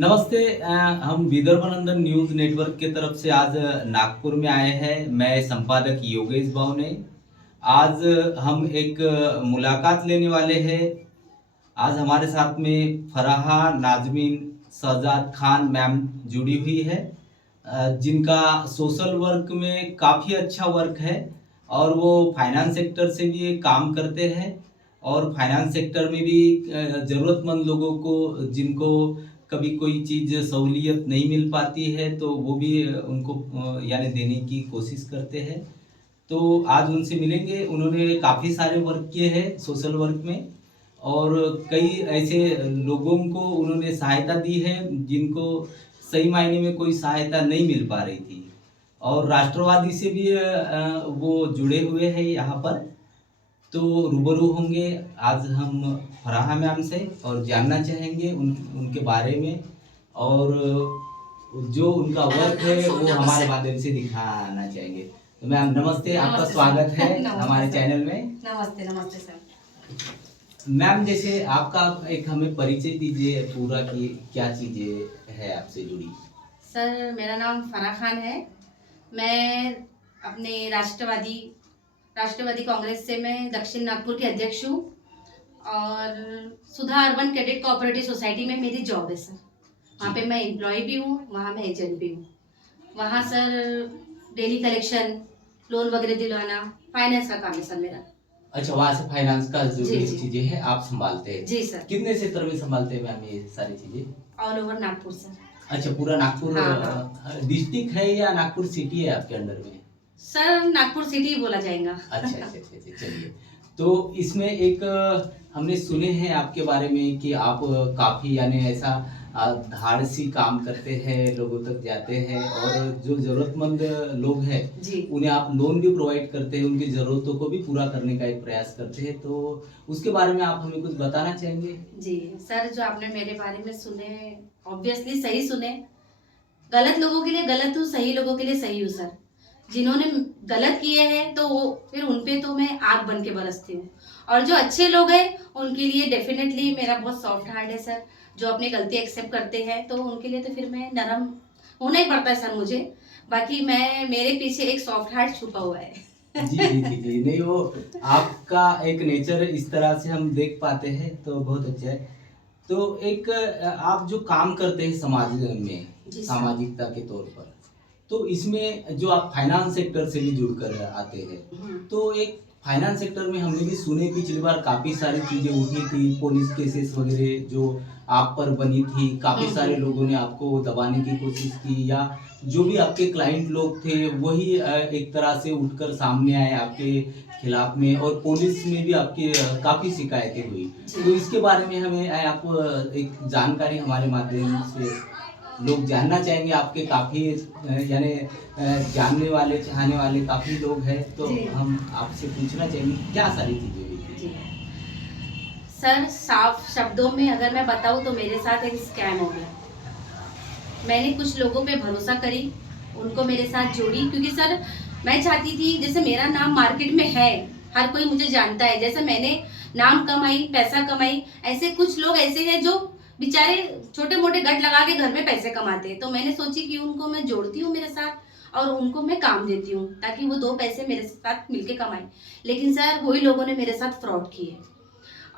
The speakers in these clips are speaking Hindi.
नमस्ते। हम विदर्भ नंदन न्यूज नेटवर्क के तरफ से आज नागपुर में आए हैं। मैं संपादक योगेश बावने। आज हम एक मुलाकात लेने वाले हैं। आज हमारे साथ में फराहा नाजमीन शहजाद खान मैम जुड़ी हुई है, जिनका सोशल वर्क में काफ़ी अच्छा वर्क है और वो फाइनेंस सेक्टर से भी काम करते हैं और फाइनेंस सेक्टर में भी ज़रूरतमंद लोगों को, जिनको कभी कोई चीज़ सहूलियत नहीं मिल पाती है, तो वो भी उनको यानी देने की कोशिश करते हैं। तो आज उनसे मिलेंगे। उन्होंने काफ़ी सारे वर्क किए हैं सोशल वर्क में और कई ऐसे लोगों को उन्होंने सहायता दी है जिनको सही मायने में कोई सहायता नहीं मिल पा रही थी। और राष्ट्रवादी से भी वो जुड़े हुए हैं यहाँ पर। तो रूबरू होंगे आज हम फराहा मैम से और जानना चाहेंगे उनके बारे में, और जो उनका वर्क है वो हमारे माध्यम से दिखाना चाहेंगे। तो मैम नमस्ते, आपका स्वागत है हमारे चैनल में। नमस्ते नमस्ते सर। मैम, जैसे आपका एक हमें परिचय दीजिए पूरा कि क्या चीजें है आपसे जुड़ी। सर मेरा नाम फराह खान है। मैं अपने राष्ट्रवादी कांग्रेस से मैं दक्षिण नागपुर की अध्यक्ष हूँ और सुधा अर्बन कैडेट कोऑपरेटिव सोसाइटी में मेरी जॉब है सर। वहाँ पे मैं एम्प्लॉय भी हूँ, वहाँ मैं एजेंट भी हूँ। वहाँ सर डेली कलेक्शन, लोन वगैरह दिलवाना, फाइनेंस का काम है सर मेरा। अच्छा, वहाँ से फाइनेंस का जो जी, भी जी। चीजें हैं आप संभालते हैं। जी सर। कितने क्षेत्र में संभालते हैं मैम ये सारी चीजें? All over Nagpur sir. अच्छा, पूरा नागपुर हाँ। डिस्ट्रिक्ट है या नागपुर सिटी है आपके अंडर में? सर नागपुर सिटी बोला जाएगा। अच्छा, चलिए। तो इसमें एक हमने सुने हैं आपके बारे में कि आप काफी यानी ऐसा धाड़सी काम करते हैं, लोगों तक जाते हैं और जो जरूरतमंद लोग हैं जी। उन्हें आप लोन भी प्रोवाइड करते हैं, उनकी जरूरतों को भी पूरा करने का एक प्रयास करते हैं। तो उसके बारे में आप हमें कुछ बताना चाहेंगे? जी सर, जो आपने मेरे बारे में सुने ऑब्वियसली सही सुने। गलत लोगों के लिए गलत हूँ, सही लोगों के लिए सही हूँ सर। जिन्होंने गलत किए हैं तो वो फिर उन पे तो मैं आग बन के बरसती हूँ, और जो अच्छे लोग हैं उनके लिए डेफिनेटली मेरा बहुत सॉफ्ट हार्ट है सर। जो अपनी गलती एक्सेप्ट करते हैं तो उनके लिए तो फिर मैं नरम होना ही पड़ता है सर मुझे। बाकी मेरे पीछे एक सॉफ्ट हार्ट छुपा हुआ है। जी, नहीं, वो आपका एक नेचर इस तरह से हम देख पाते हैं तो बहुत अच्छा है। तो एक आप जो काम करते हैं समाज में, जी सर। सामाजिकता के तौर पर, तो इसमें जो आप फाइनेंस सेक्टर से भी जुड़कर आते हैं, तो एक फाइनेंस सेक्टर में हमने भी सुने पिछली बार काफी सारी चीजें उठी थी, पुलिस केसेस वगैरह जो आप पर बनी थी, काफी सारे लोगों ने आपको दबाने की कोशिश की, या जो भी आपके क्लाइंट लोग थे वही एक तरह से उठकर सामने आए आपके खिलाफ में, और पुलिस में भी आपके काफी शिकायतें हुई। तो इसके बारे में हमें आप एक जानकारी हमारे माध्यम से लोग जानना चाहेंगे। आपके काफी यानी जानने वाले, चाहने वाले काफी लोग हैं, तो हम आपसे पूछना चाहेंगे क्या सारी चीजें हुई थी। जी सर, साफ शब्दों में अगर मैं बताऊं तो मेरे साथ एक स्कैम हो गया। मैंने कुछ लोगों पे भरोसा करी, उनको मेरे साथ जोड़ी, क्योंकि सर मैं चाहती थी जैसे मेरा नाम मार्केट में है, हर कोई मुझे जानता है, जैसे मैंने नाम कमाई, पैसा कमाई, ऐसे कुछ लोग ऐसे हैं जो बेचारे छोटे मोटे गट लगा के घर में पैसे कमाते हैं। तो मैंने सोची कि उनको मैं जोड़ती हूँ मेरे साथ और उनको मैं काम देती हूँ ताकि वो दो पैसे मेरे साथ मिलके कमाएं। लेकिन सर वही लोगों ने मेरे साथ फ्रॉड किए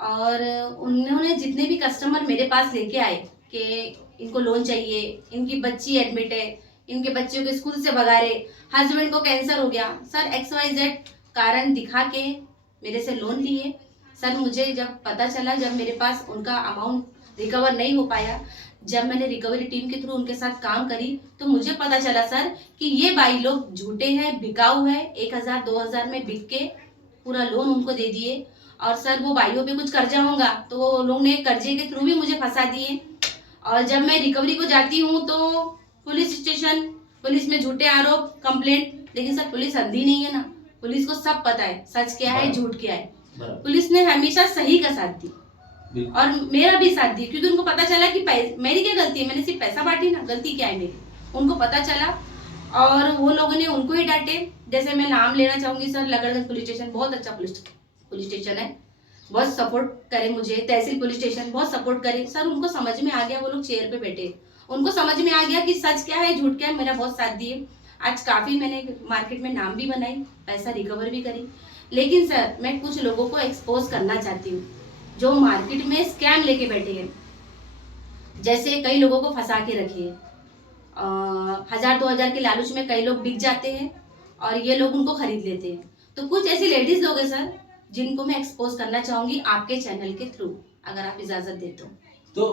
और उन्होंने जितने भी कस्टमर मेरे पास लेके आए कि इनको लोन चाहिए, इनकी बच्ची एडमिट है, इनके बच्चों को स्कूल से भगा रहे, हस्बैंड को कैंसर हो गया, सर XYZ कारण दिखा के मेरे से लोन लिए। सर मुझे जब पता चला, जब मेरे पास उनका अमाउंट रिकवर नहीं हो पाया, जब मैंने रिकवरी टीम के थ्रू उनके साथ काम करी, तो मुझे पता चला सर कि ये भाई लोग झूठे हैं, बिकाऊ है। 1000-2000 में बिक के पूरा लोन उनको दे दिए। और सर वो भाइयों पे कुछ कर्जा होगा तो वो लोग ने कर्जे के थ्रू भी मुझे फंसा दिए। और जब मैं रिकवरी को जाती हूँ तो पुलिस स्टेशन, पुलिस में झूठे आरोप, कंप्लेंट। लेकिन सर पुलिस अंधी नहीं है ना, पुलिस को सब पता है सच क्या है, झूठ क्या है। पुलिस ने हमेशा सही का साथ दी और मेरा भी साथ दी, क्योंकि उनको पता चला कि मेरी क्या गलती है, मैंने सिर्फ पैसा बांटी ना, गलती क्या है मेरी, उनको पता चला। और वो लोगों ने उनको ही डांटे। जैसे मैं नाम लेना चाहूंगी सर, लगड़गंज पुलिस स्टेशन बहुत अच्छा पुलिस स्टेशन है, बहुत सपोर्ट करे मुझे। तहसील पुलिस स्टेशन बहुत सपोर्ट करे सर, उनको समझ में आ गया, वो लोग चेयर पे बैठे उनको समझ में आ गया कि सच क्या है झूठ क्या है, मेरा बहुत साथ दिए। आज काफ़ी मैंने मार्केट में नाम भी बनाई, पैसा रिकवर भी करी। लेकिन सर मैं कुछ लोगों को एक्सपोज करना चाहती हूँ जो मार्केट में स्कैम लेके बैठे हैं। जैसे कई लोगों को फंसा के रखे है, 1000-2000 के लालच में कई लोग बिक जाते हैं और ये लोग उनको खरीद लेते हैं। तो कुछ ऐसी लेडीज लोग हैं सर जिनको मैं एक्सपोज करना चाहूंगी आपके चैनल के थ्रू, अगर आप इजाजत दे तो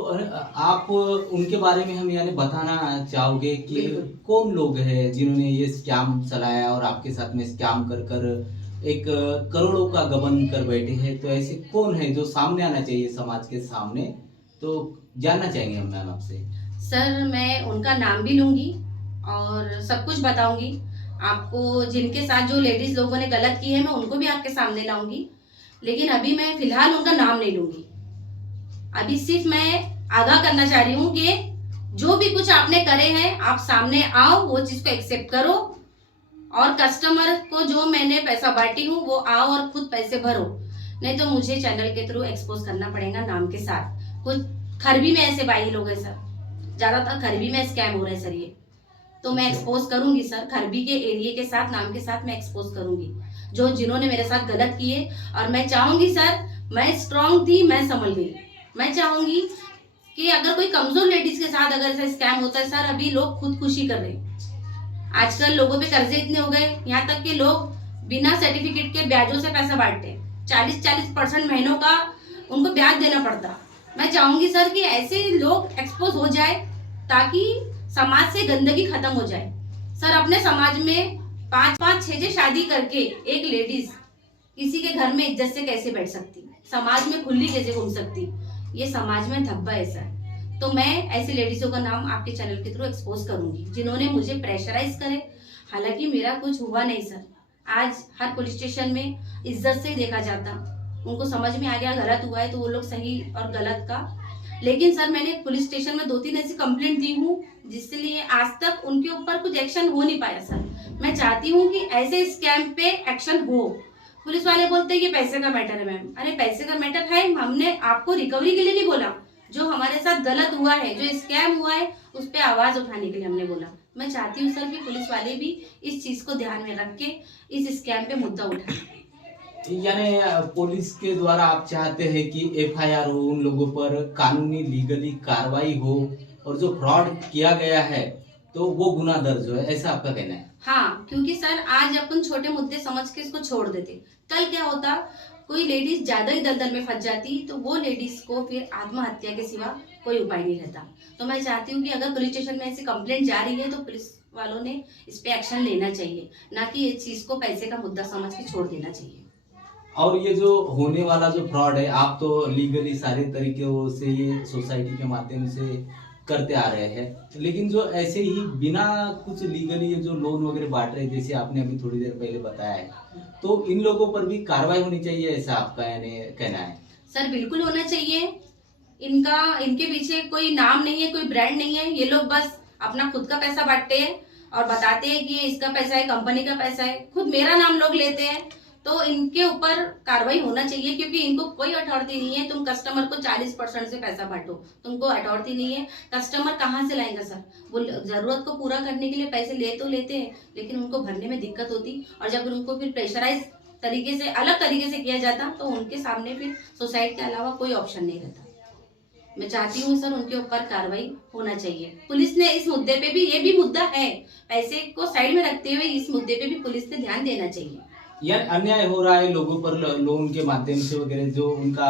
आप उनके बारे में हम यानी बताना चाहोगे कि बिल्कुल। कौन लोग हैं जिन्होंने ये स्कैम चलाया और आपके साथ में स्कैम कर कर एक करोड़ों का गबन कर बैठे हैं? तो ऐसे कौन है जो सामने आना चाहिए समाज के सामने? तो जानना चाहेंगे हम मैम आपसे। सर मैं उनका नाम भी लूंगी और सब कुछ बताऊंगी आपको। जिनके साथ जो लेडीज लोगों ने गलत की है मैं उनको भी आपके सामने लाऊंगी, लेकिन अभी मैं फिलहाल उनका नाम नहीं लूंगी। अभी सिर्फ मैं आगाह करना चाह रही हूँ कि जो भी कुछ आपने करे हैं आप सामने आओ, वो चीज को एक्सेप्ट करो और कस्टमर को जो मैंने पैसा बांटी हूँ वो आओ और खुद पैसे भरो, नहीं तो मुझे चैनल के थ्रू एक्सपोज करना पड़ेगा नाम के साथ। कुछ खरबी में ऐसे भाई लोग हैं सर, ज्यादातर खरबी में स्कैम हो रहा है सर ये, तो मैं एक्सपोज करूंगी सर। खरबी के एरिया के साथ नाम के साथ मैं एक्सपोज करूंगी जो जिन्होंने मेरे साथ गलत किए। और मैं चाहूंगी सर, मैं स्ट्रांग थी, मैं संभल गई। मैं चाहूंगी कि अगर कोई कमजोर लेडीज के साथ अगर ऐसा स्कैम होता है सर, अभी लोग खुदकुशी कर रहे हैं। आजकल लोगों पे कर्जे इतने हो गए, यहाँ तक कि लोग बिना सर्टिफिकेट के ब्याजों से पैसा बांटते हैं। 40-40% महीनों का उनको ब्याज देना पड़ता। मैं चाहूंगी सर कि ऐसे लोग एक्सपोज हो जाए ताकि समाज से गंदगी खत्म हो जाए। सर अपने समाज में 5-5, 6-6 शादी करके एक लेडीज किसी के घर में इज्जत से कैसे बैठ सकती, समाज में खुली कैसे घूम सकती, ये समाज में धब्बा है सर। तो मैं ऐसी लेडीजों का नाम आपके चैनल के थ्रू एक्सपोज करूंगी जिन्होंने मुझे प्रेशराइज करे। हालांकि मेरा कुछ हुआ नहीं सर, आज हर पुलिस स्टेशन में इज्जत से ही देखा जाता, उनको समझ में आ गया गलत हुआ है तो वो लोग सही और गलत का। लेकिन सर मैंने पुलिस स्टेशन में 2-3 ऐसी कंप्लेंट दी हूँ जिसलिए आज तक उनके ऊपर कुछ एक्शन हो नहीं पाया सर। मैं चाहती हूँ कि ऐसे स्कैम पे एक्शन हो। पुलिस वाले बोलते हैं कि पैसे का मैटर है मैम, अरे पैसे का मैटर है, हमने आपको रिकवरी के लिए नहीं बोला, जो हमारे साथ गलत हुआ है, जो स्कैम हुआ है उस पर आवाज उठाने के लिए हमने बोला। मैं चाहती हूँ सर कि पुलिस वाले भी इस चीज को ध्यान में रख के इस स्कैम पे मुद्दा उठाएं। यानी पुलिस के द्वारा आप चाहते हैं कि एफआईआर हो, उन लोगों पर कानूनी लीगली कार्रवाई हो और जो फ्रॉड किया गया है तो वो गुना दर्ज हो, ऐसा आपका कहना है? हाँ, क्योंकि सर आज अपन छोटे मुद्दे समझ के इसको छोड़ देते, कल क्या होता, कोई लेडीज ज्यादा ही दलदल में फंस जाती तो वो लेडीज को फिर आत्महत्या के सिवा कोई उपाय नहीं रहता। तो मैं चाहती हूँ कि अगर पुलिस स्टेशन में ऐसी कंप्लेंट जा रही है तो पुलिस वालों ने इस पे एक्शन लेना चाहिए, ना कि इस चीज को पैसे का मुद्दा समझ के छोड़ देना चाहिए। और ये जो होने वाला जो फ्रॉड है, आप तो लीगली सारे तरीकों से ये सोसाइटी के माध्यम से करते आ रहे हैं, लेकिन जो ऐसे ही बिना कुछ लीगली ये जो लोन वगैरह बांट रहे हैं, जैसे आपने अभी थोड़ी देर पहले बताया है, तो इन लोगों पर भी कार्रवाई होनी चाहिए, ऐसा आपका यानी कहना है? सर बिल्कुल होना चाहिए। इनके पीछे कोई नाम नहीं है, कोई ब्रांड नहीं है, ये लोग बस अपना खुद का पैसा बांटते हैं और बताते हैं कि ये इसका पैसा है, कंपनी का पैसा है, खुद मेरा नाम लोग लेते हैं। तो इनके ऊपर कार्रवाई होना चाहिए क्योंकि इनको कोई अथॉरिटी नहीं है। तुम कस्टमर को 40% से पैसा बांटो, तुमको अथॉरिटी नहीं है। कस्टमर कहाँ से लाएंगे सर? वो जरूरत को पूरा करने के लिए पैसे ले तो लेते हैं, लेकिन उनको भरने में दिक्कत होती, और जब उनको फिर प्रेशराइज तरीके से, अलग तरीके से किया जाता तो उनके सामने फिर सुसाइड के अलावा कोई ऑप्शन नहीं रहता। मैं चाहती हूँ सर उनके ऊपर कार्रवाई होना चाहिए। पुलिस ने इस मुद्दे पे भी, ये भी मुद्दा है, पैसे को साइड में रखते हुए इस मुद्दे पे भी पुलिस ने ध्यान देना चाहिए। यानी अन्याय हो रहा है लोगों पर लोन के माध्यम से वगैरह, जो उनका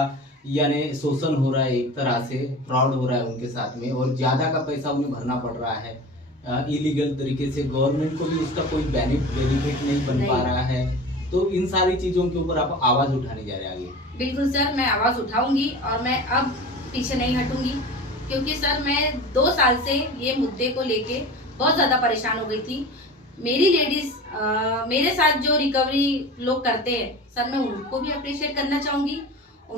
यानी शोषण हो रहा है, एक तरह से फ्रॉड हो रहा है उनके साथ में, और ज्यादा का पैसा उन्हें भरना पड़ रहा है इलीगल तरीके से। गवर्नमेंट को भी उसका कोई बेनिफिट नहीं बन पा रहा है। तो इन सारी चीजों के ऊपर आप आवाज उठाने जा रहे हैं आगे? बिल्कुल सर, मैं आवाज उठाऊंगी और मैं अब पीछे नहीं हटूंगी, क्योंकि सर मैं 2 साल से ये मुद्दे को लेके बहुत ज्यादा परेशान हो गई थी। मेरी लेडीज मेरे साथ जो रिकवरी लोग करते हैं सर, मैं उनको भी अप्रिशिएट करना चाहूंगी।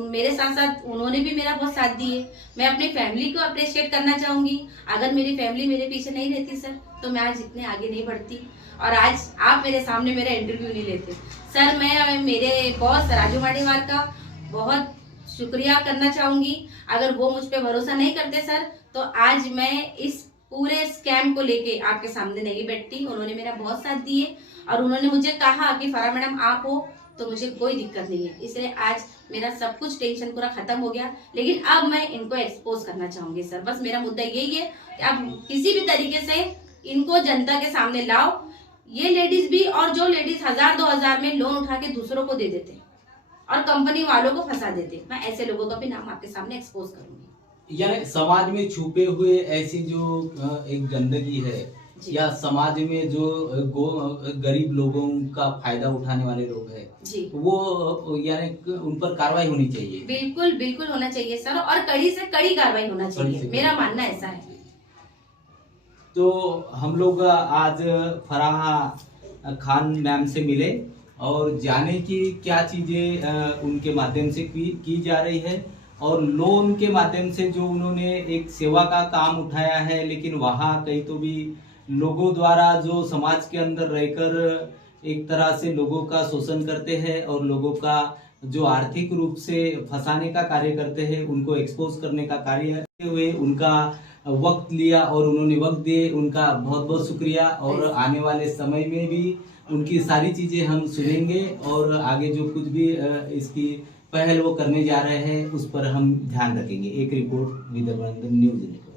मेरे साथ साथ उन्होंने भी मेरा बहुत साथ दिए। मैं अपनी फैमिली को अप्रिशिएट करना चाहूंगी। अगर मेरी फैमिली मेरे पीछे नहीं रहती सर, तो मैं आज इतने आगे नहीं बढ़ती और आज आप मेरे सामने मेरा इंटरव्यू नहीं लेते। सर मैं मेरे बॉस राजू माडीवार का बहुत शुक्रिया करना चाहूंगी। अगर वो मुझ पर भरोसा नहीं करते सर, तो आज मैं इस पूरे स्कैम को लेके आपके सामने नहीं बैठती। उन्होंने मेरा बहुत साथ दिए और उन्होंने मुझे कहा कि फराह मैडम आप हो तो मुझे कोई दिक्कत नहीं है। इसलिए आज मेरा सब कुछ टेंशन पूरा खत्म हो गया। लेकिन अब मैं इनको एक्सपोज करना चाहूंगी सर। बस मेरा मुद्दा यही है कि आप किसी भी तरीके से इनको जनता के सामने लाओ। ये लेडीज भी, और जो लेडीज 1000-2000 में लोन उठा के दूसरों को दे देते और कंपनी वालों को फंसा देते, मैं ऐसे लोगों का भी नाम आपके सामने एक्सपोज करूंगी। यानी समाज में छुपे हुए ऐसी जो एक गंदगी है जी। या समाज में जो गरीब लोगों का फायदा उठाने वाले लोग हैं जी, वो यानी उन पर कार्रवाई होनी चाहिए। बिल्कुल बिल्कुल होना चाहिए सर, और कड़ी से कड़ी कार्रवाई होना कड़ी चाहिए, से मेरा कड़ी। मानना ऐसा है। तो हम लोग आज फराह खान मैम से मिले और जाने की क्या चीजें उनके माध्यम से की जा रही है, और लोन के माध्यम से जो उन्होंने एक सेवा का काम उठाया है, लेकिन वहाँ कहीं तो भी लोगों द्वारा जो समाज के अंदर रहकर एक तरह से लोगों का शोषण करते हैं और लोगों का जो आर्थिक रूप से फंसाने का कार्य करते हैं, उनको एक्सपोज करने का कार्य करते हुए उनका वक्त लिया और उन्होंने वक्त दिए, उनका बहुत बहुत शुक्रिया। और आने वाले समय में भी उनकी सारी चीजें हम सुनेंगे और आगे जो कुछ भी इसकी पहल वो करने जा रहे हैं उस पर हम ध्यान रखेंगे। एक रिपोर्ट विदर्भ न्यूज नेटवर्क।